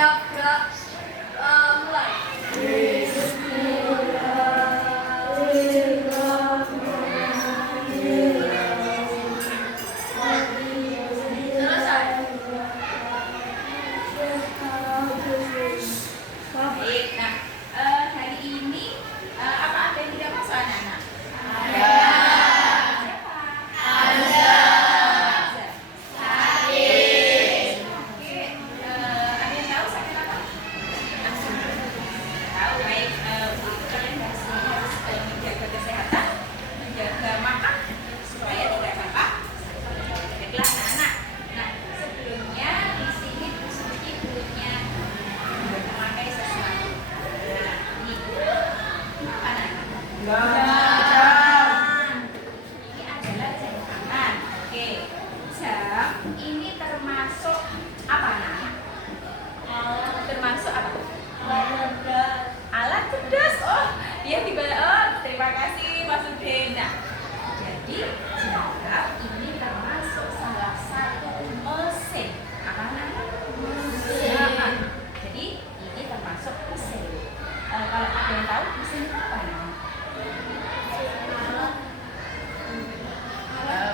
Siap, gerak. Mulai. Selesai. Baik, nah hari ini apa ada yang tidak masuk anak-anak? Ada. Siapa? Ada. Sakit. Oke, ada yang tahu sakit apa? Tahu, baik. Untuk itu kalian harus menjaga kesehatan, menjaga makan supaya tidak apa-apa. Baiklah anak-anak. Nah, sebelumnya di sini Suci punya memakai sesuatu. Nah, ini apa anak-anak? Ini adalah jam tangan. Oke, jam ini termasuk apa anak-anak? Termasuk apa? Alat cerdas. Oh, dia tiba. Oh, terima kasih Mas Udin. Nah, jadi jam ini termasuk salah satu mesin. Apa anak-anak? Mesin. Jadi ini termasuk mesin. Kalau ada yang tahu mesin itu apa anak-anak?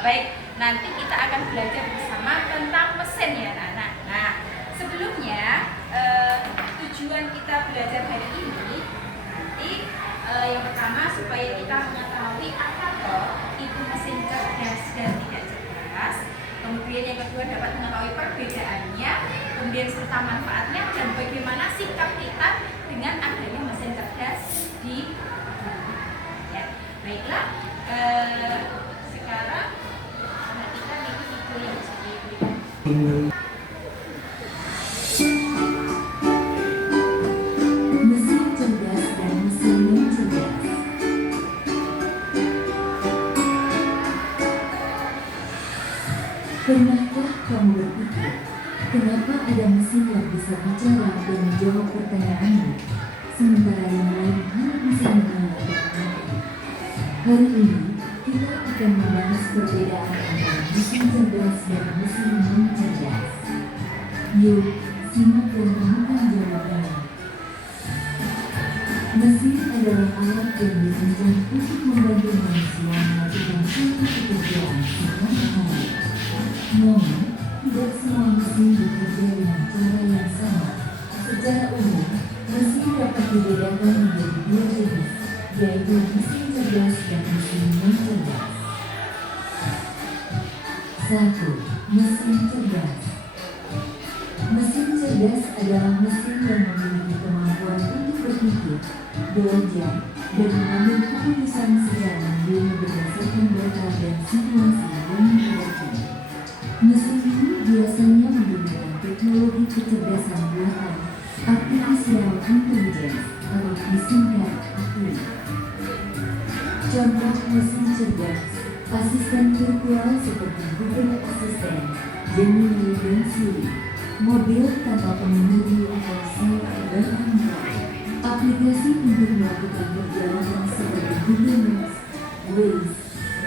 Baik, nanti kita akan belajar bersama tentang mesin ya anak-anak. Nah, sebelumnya tujuan kita belajar hari ini nanti yang pertama supaya kita mengetahui apa toh itu mesin cerdas dan tidak cerdas. Kemudian yang kedua dapat mengetahui perbedaannya, kemudian serta manfaatnya dan bagaimana sikap kita dengan adanya mesin cerdas di rumah. Ya, baiklah. Sekarang perhatikan ini video yang saya berikan. Mesin cerdas dan mesin non cerdas. Pernahkah kamu berpikir, kenapa ada mesin yang bisa bicara dan menjawab pertanyaanmu, sementara yang lain hanya bisa mendengar dan mengerti? Hari ini, kita akan membahas perbedaan antara mesin cerdas dan mesin non cerdas. Yuk, simak dan temukan jawabannya. Mesin adalah alat yang dirancang untuk membantu manusia melakukan suatu pekerjaan secara alami. Namun, tidak semua mesin bekerja dengan cara yang sama. Secara umum, mesin dapat dibedakan menjadi dua jenis, yaitu mesin cerdas dan mesin non cerdas. 1. Mesin cerdas. Mesin cerdas adalah mesin yang memiliki kemampuan untuk berpikir, belajar, dan mengambil keputusan secara mandiri berdasarkan data dan situasi yang dihadapi. Mesin ini biasanya menggunakan teknologi kecerdasan buatan, artificial intelligence, atau disingkat AI. Contoh mesin cerdas, asisten virtual seperti Google Assistant, Gemini dan Siri, mobil tanpa pengemudi atau self-driving, aplikasi untuk melakukan perjalanan seperti Google Maps, Waze,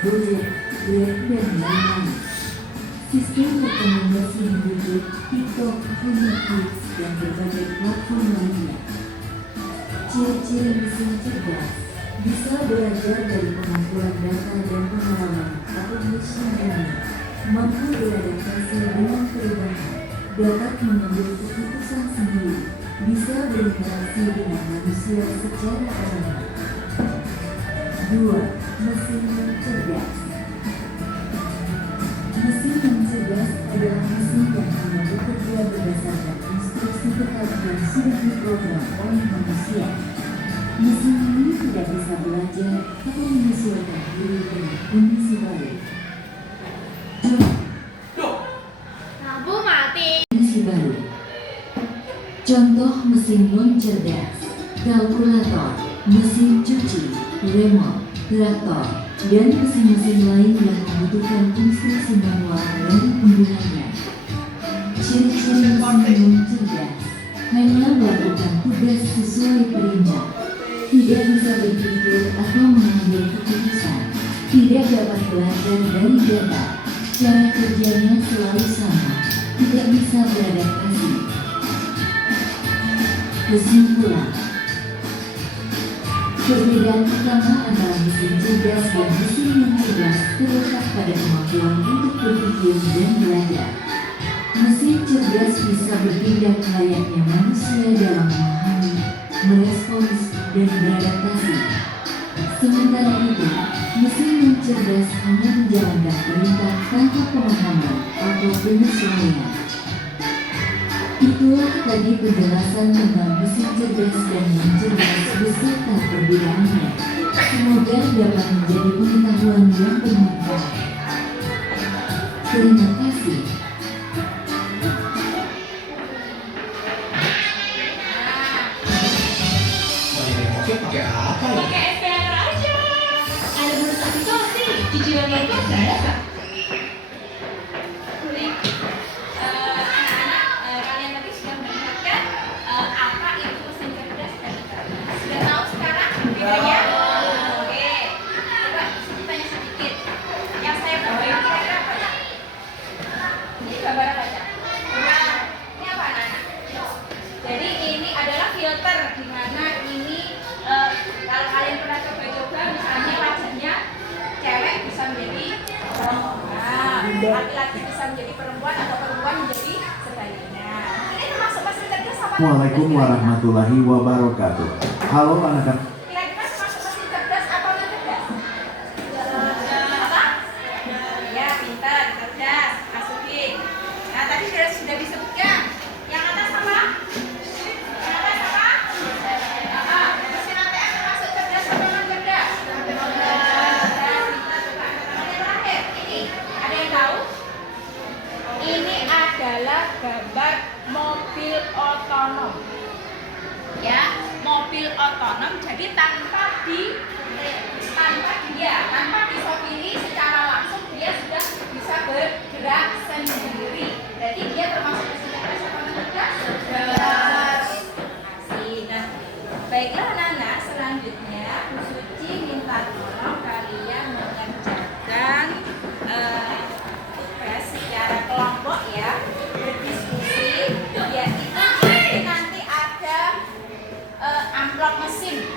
Gojek, Grab, dan lain-lain. Sistem rekomendasi di YouTube, TikTok, Netflix, dan berbagai platform lainnya. Ciri-ciri mesin cerdas bisa belajar dari pengumpulan data dan pengalaman atau machine learning, mampu beradaptasi dengan perubahan, dapat mengambil keputusan sendiri, bisa berinteraksi dengan manusia secara alami. 2. Mesin yang cerdas. Mesin yang cerdas adalah mesin yang hanya bekerja berdasarkan instruksi tetap yang sudah diprogram oleh manusia. Mesin ini tidak bisa belajar atau menyesuaikan diri dengan kondisi baru. Lampu mati. Kondisi baru. Contoh mesin non cerdas: kalkulator, mesin cuci, remote, traktor, dan mesin-mesin lain yang membutuhkan instruksi manual dari penggunanya. Ciri-ciri mesin non cerdas: hanya melakukan tugas sesuai perintah, tidak bisa berpikir atau mengambil keputusan, tidak dapat belajar dari data, cara kerjanya selalu sama, tidak bisa beradaptasi. Kesimpulan. Perbedaan utama antara mesin cerdas dan mesin yang cerdas terletak pada kemampuan untuk berpikir dan belajar. Mesin cerdas bisa bertindak layaknya manusia dalam memahami, merespons, dan beradaptasi. Sementara itu, mesin yang cerdas hanya menjalankan perintah tanpa pemahaman atau penyesuaian. Itulah tadi penjelasan tentang mesin cerdas dan yang cerdas beserta perbedaannya. Semoga dapat menjadi pengetahuan yang bermanfaat. Terima kasih. Oke, pakai apa ya? Pakai SPR aja. Ada bonus aplikasi. Cicilannya itu berapa? Nih, anak-anak, kalian tadi sudah melihatkan apa itu mesin cerdas dan cerdas. Sudah tahu sekarang bedanya? Oke. Coba tanya sedikit. Yang saya bawain kira-kira apa ya? Ini gambar apa ya? Ini apa anak-anak? Jadi ini adalah filter di mana ini kalau kalian pernah coba-coba misalnya wajahnya cewek bisa menjadi perempuan, laki-laki bisa menjadi perempuan atau perempuan menjadi sebaliknya. Ini termasuk mesin cerdas apa? Assalamualaikum warahmatullahi wabarakatuh. Halo anak-anak. Kira-kira termasuk mesin cerdas atau non cerdas? Apa? Ya, pintar, cerdas, masukin. Nah, tadi sudah disebutkan. Yang atas apa? Yang atas apa? Mesin ATM termasuk cerdas atau non cerdas? Cerdas, pintar, coba angkat tangan yang terakhir. Ini, ada yang tahu? Ini adalah gambar mobil otonom. Ya, mobil otonom jadi tanpa disopiri secara langsung dia sudah bisa bergerak sendiri. Jadi dia termasuk mesin cerdas atau non cerdas? Cerdas. Masih. Nah, baiklah anak-anak, selanjutnya Bu Suci minta tolong kalian mengerjakan tugas secara kelompok ya, berdiskusi. Yaitu nanti ada amplop mesin.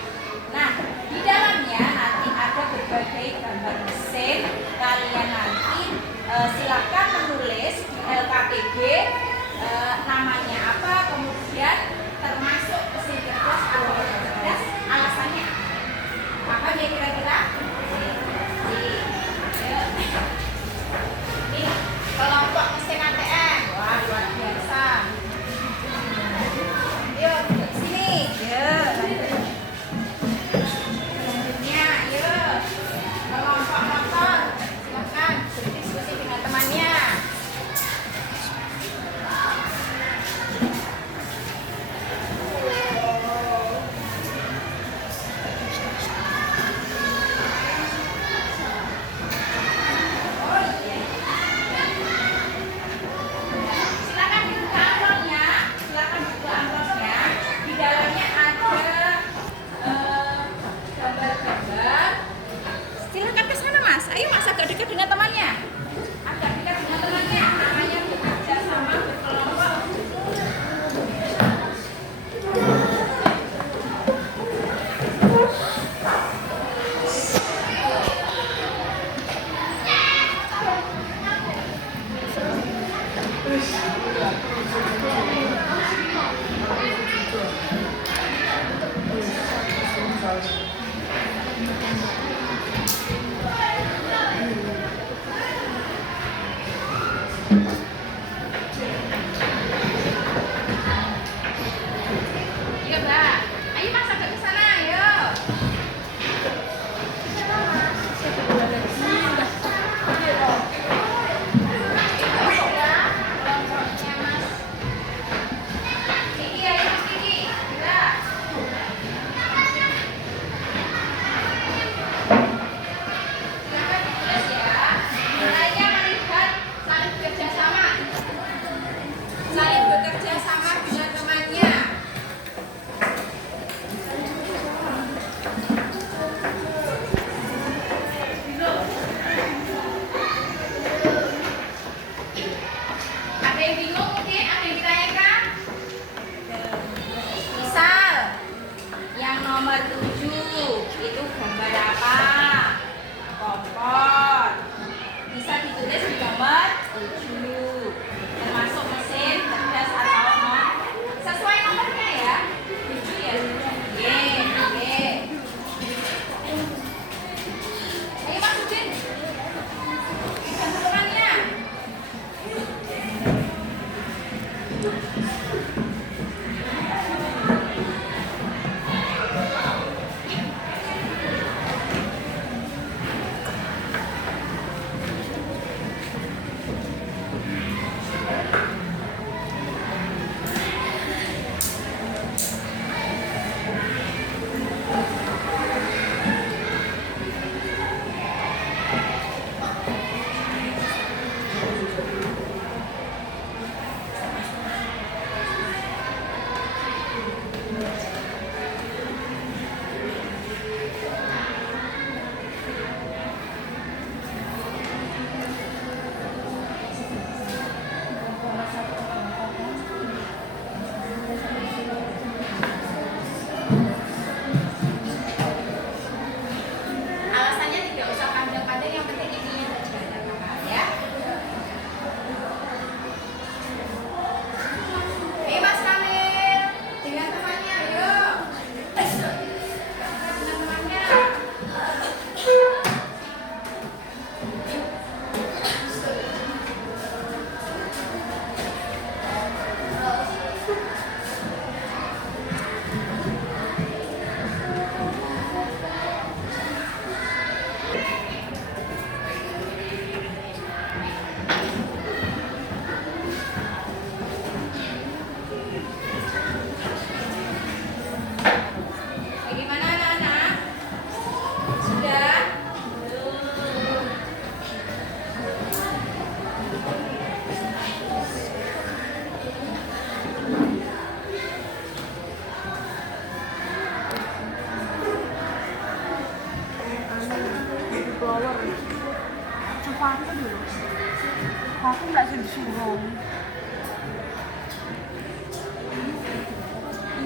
Nah, di dalamnya nanti ada berbagai gambar mesin. Kalian nanti silakan menulis di LKPD namanya apa, kemudian termasuk mesin cerdas atau non cerdas, alasannya apa ya kira-kira? Ini kelompok mesin ATM. Wah, luar biasa. Yuk, duduk sini. Yuk, selanjutnya, yuk. Kelompok motor, silakan berdiskusi dengan temannya.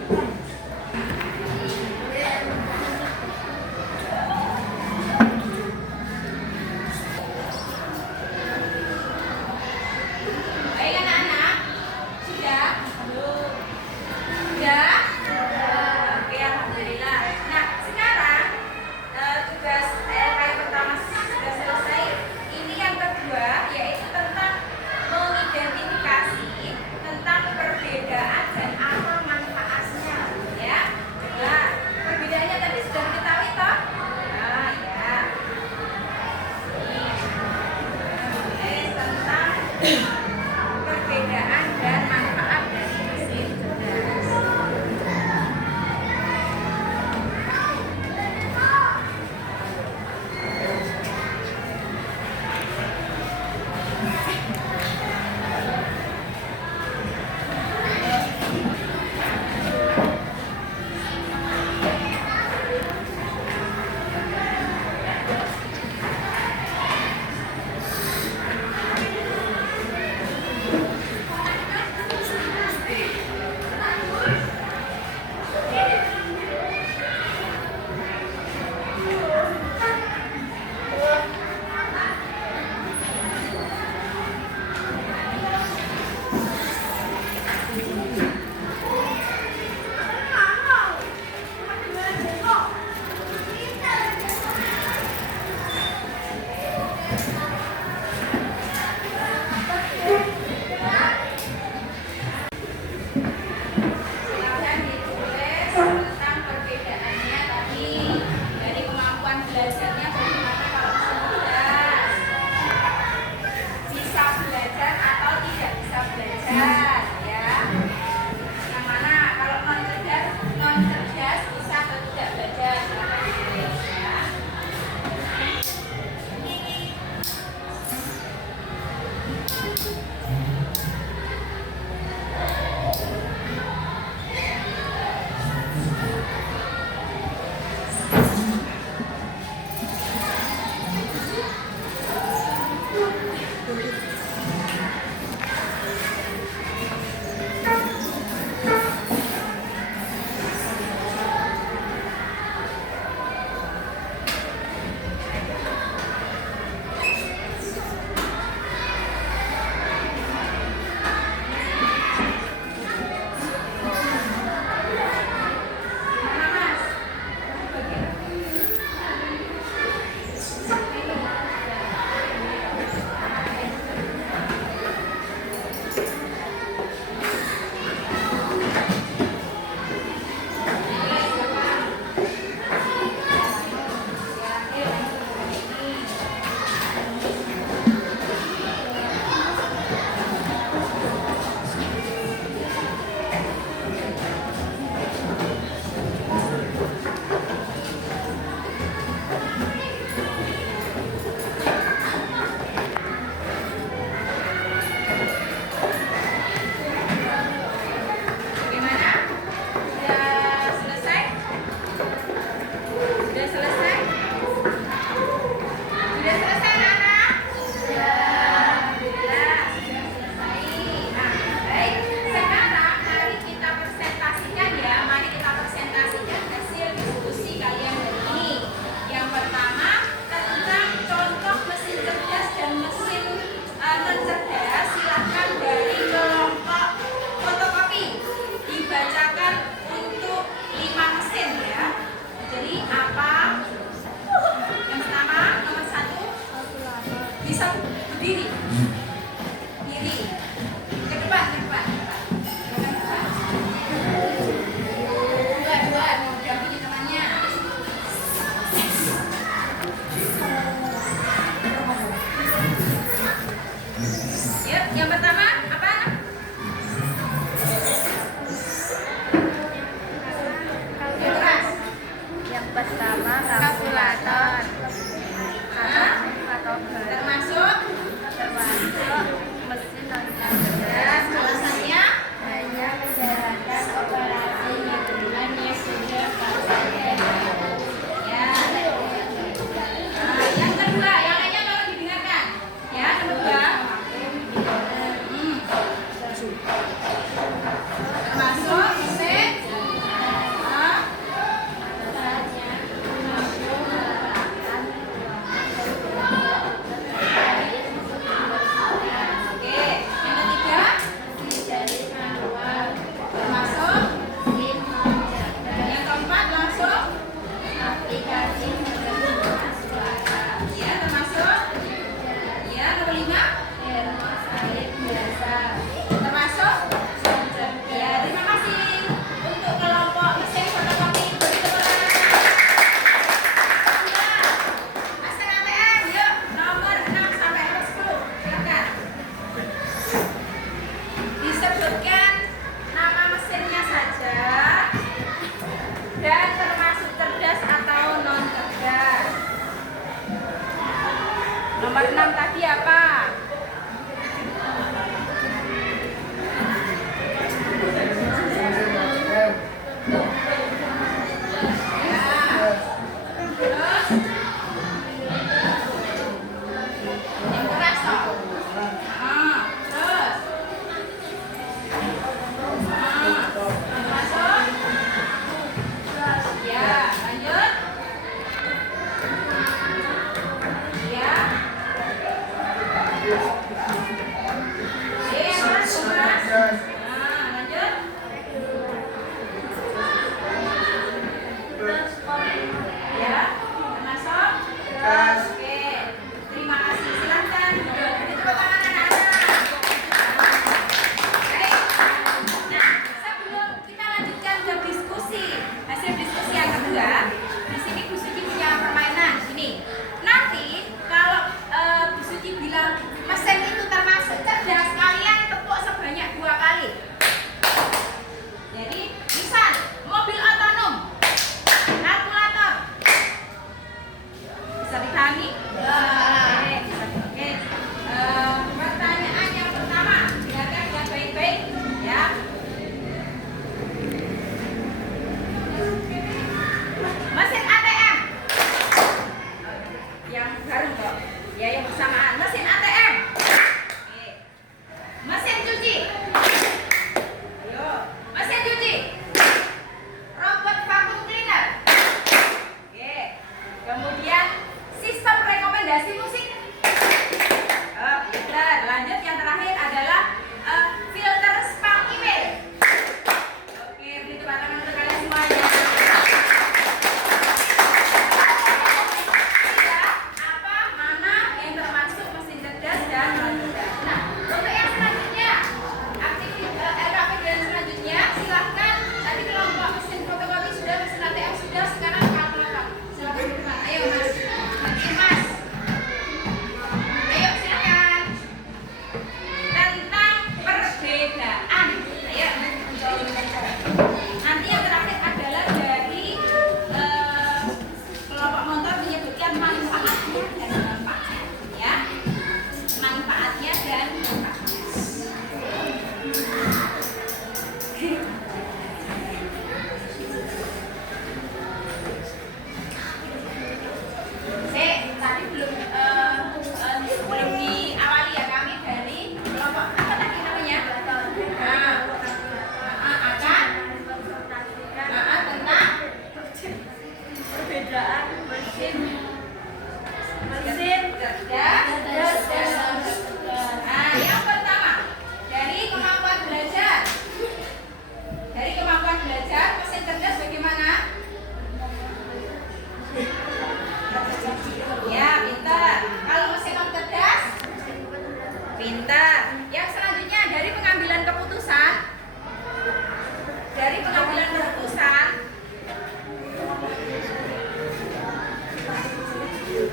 Baik anak-anak, sudah? Sudah? Oke, alhamdulillah. Nah, sekarang tugas LKM pertama sudah selesai. Ini yang kedua, yaitu tentang mengidentifikasi tentang perbedaan dan apa manfaatnya. juga di sini Bu Suci punya permainan ini. Nanti kalau Bu Suci bilang mesin itu termasuk cerdas, kalian tepuk sebanyak 2 kali. Jadi misal mobil otonom, kalkulator, bisa dipahami? Oke. Pertanyaan yang pertama, dengarkan yang baik-baik ya. Mesin ATM. Yang baru kok. Ya yang bersamaan. Mesin ATM. Oke. Mesin cuci. Ayo. Mesin cuci. Robot vacuum cleaner. Oke. Kemudian sistem rekomendasi musik. Oh, pintar. Lanjut yang terakhir adalah filter spam email. Oke, beri tepuk tangan untuk kalian semuanya. Apa mana yang termasuk mesin cerdas dan non cerdas? Nah, untuk yang selanjutnya, LKPD yang selanjutnya, silahkan tadi kelompok mesin fotokopi sudah, mesin ATM sudah, sekarang kalkulator. Silahkan berdebat. Ayo mas, mas. Ayo silakan. Tentang perbedaan. Ayo. Nanti yang terakhir adalah dari kelompok motor menyebutkan manfaatnya dan dampaknya, ya. Manfaatnya dan dampaknya. Tadi belum diawali ya, kami dari kelompok apa tadi namanya? Akan tentang perbedaan mesin cerdas dan non cerdas. Nah, yang pertama dari kemampuan belajar. Dari kemampuan belajar mesin cerdas bagaimana? Ya, pintar. Kalau mesin non cerdas, pintar. Yang selanjutnya dari pengambilan keputusan. Dari pengambilan keputusan,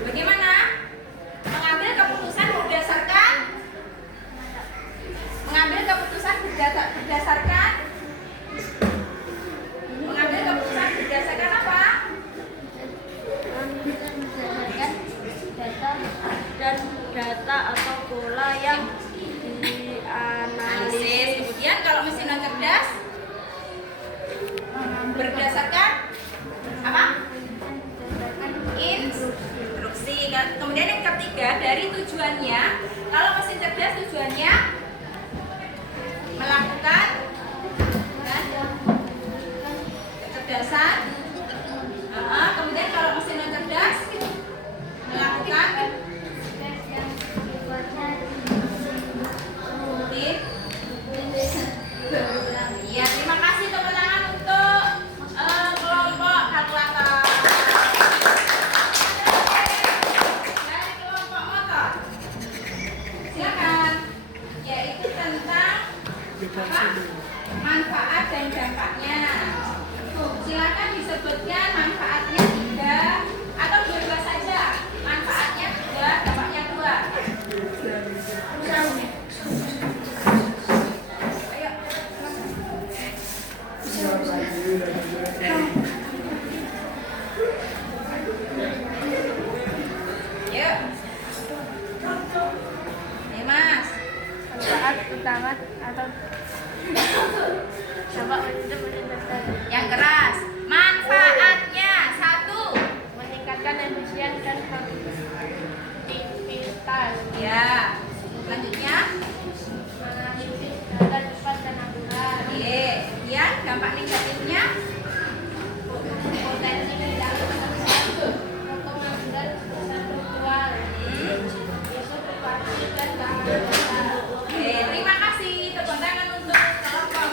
bagaimana? Mengambil keputusan berdasarkan apa? Data atau pola yang dianalisis. Kemudian kalau mesin non cerdas berdasarkan apa? Instruksi. Kemudian yang ketiga dari tujuannya. Kalau mesin cerdas tujuannya melakukan kecerdasan. Kemudian kalau mesin non cerdas melakukan iya, terima kasih tepuk tangan untuk kelompok kalkulator. Dari kelompok motor, silakan, yaitu tentang apa? Manfaat dan dampaknya. Silakan disebutkan manfaatnya 3 atau 2 saja. Manfaatnya 2, dampaknya 2. Yuk. Mas. Manfaat utama atau dampak untuk mesin cerdas. Yang keras. Manfaatnya 1. Meningkatkan efisien dan produktivitas. Ya. Selanjutnya. Menganalisis data cepat dan akurat. Ya, dampak negatifnya Potensi perilaku pengambilan keputusan virtual. Yaitu privasi dan keamanan data. terima kasih. Tepuk tangan untuk kelompok.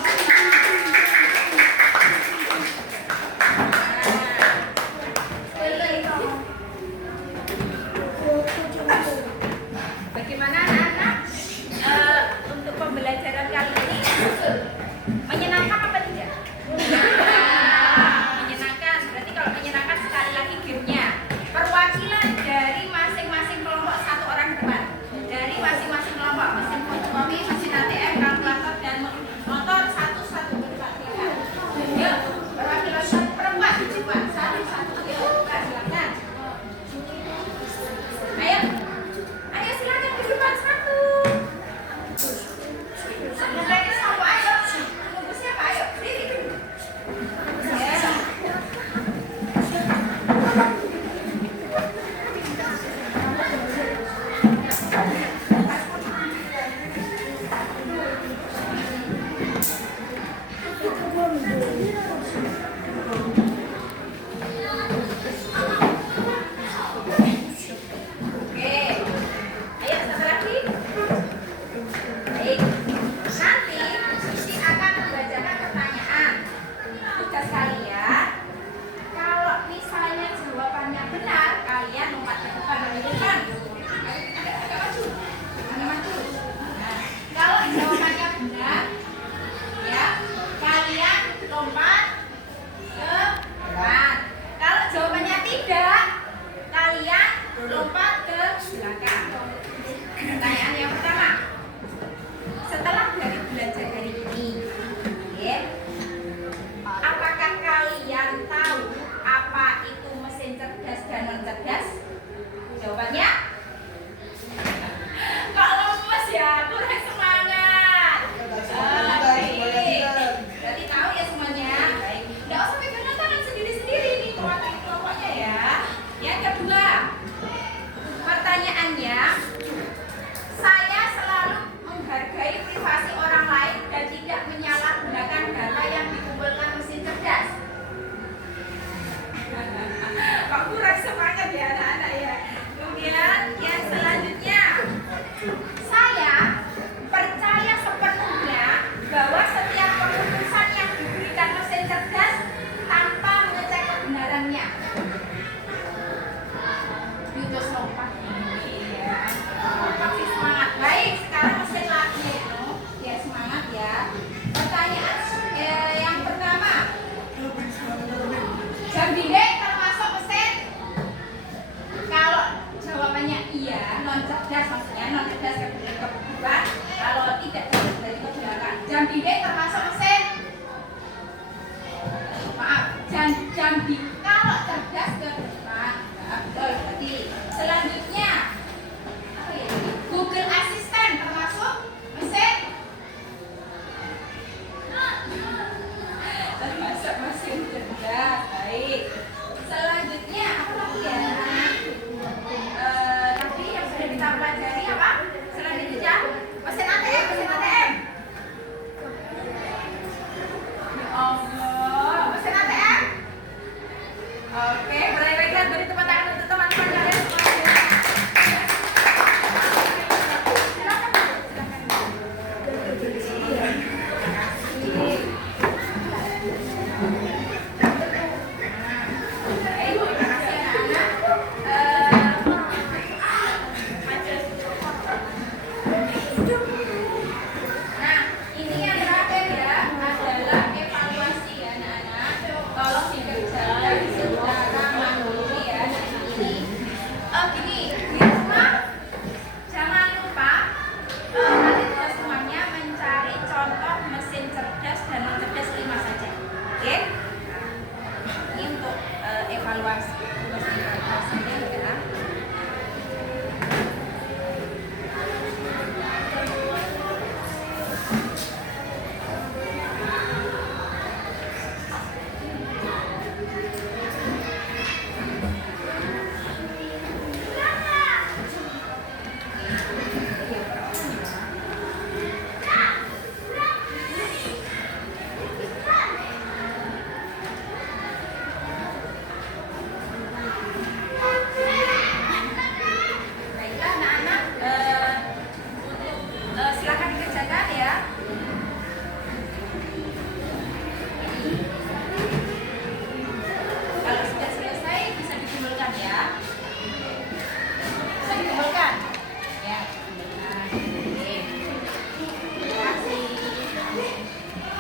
Ya, baik. Selanjutnya apa lagi ya? Tadi yang sudah kita pelajari apa? Selanjutnya mesin ATM, mesin ATM. Ya Allah, mesin ATM. Oke, boleh berikan beri tepuk tangan untuk teman-teman kalian semuanya. Silakan, silakan. Terima kasih. Nah, ini yang terakhir ya adalah evaluasi ya anak-anak. Tolong dikerjakan secara mandiri ya ini. Gini, di rumah jangan lupa nanti tugas semuanya mencari contoh mesin cerdas dan non cerdas 5 saja. Oke? Nah, ini untuk evaluasi. Tugas evaluasinya ya. Baiklah anak-anak, silakan dikerjakan ya. Kalau sudah selesai bisa dikumpulkan ya. Bisa dikumpulkan. Ya, dikumpulkan. Oke. Terima kasih.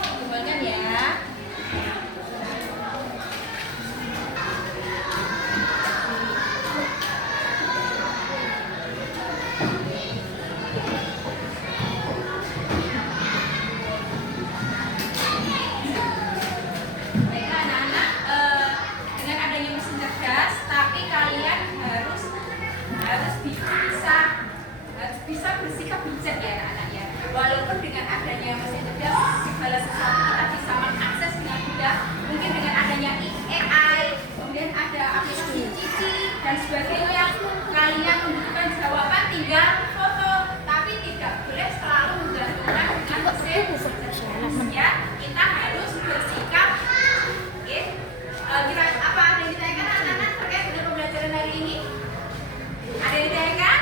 Dikumpulkan ya. Baiklah anak-anak, dengan adanya mesin cerdas, tapi kalian harus bisa bersikap bijak ya anak-anak ya. Walaupun dengan adanya mesin cerdas, segala sesuatu kita bisa mengakses dengan mudah. Mungkin dengan adanya AI, kemudian ada aplikasi Cici dan sebagainya, kalian membutuhkan jawaban tinggal foto, tapi tidak boleh selalu menggantungkan dengan mesin cerdas ya. Kita harus bersikap. Oke, kira apa ada yang ditanyakan anak-anak terkait dengan pembelajaran hari ini? Ada yang ditanyakan?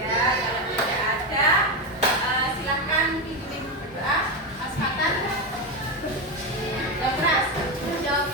Ya, kalau tidak ada, silakan dipimpin berdoa. Mas Fatan, Dr. Ras, jawab.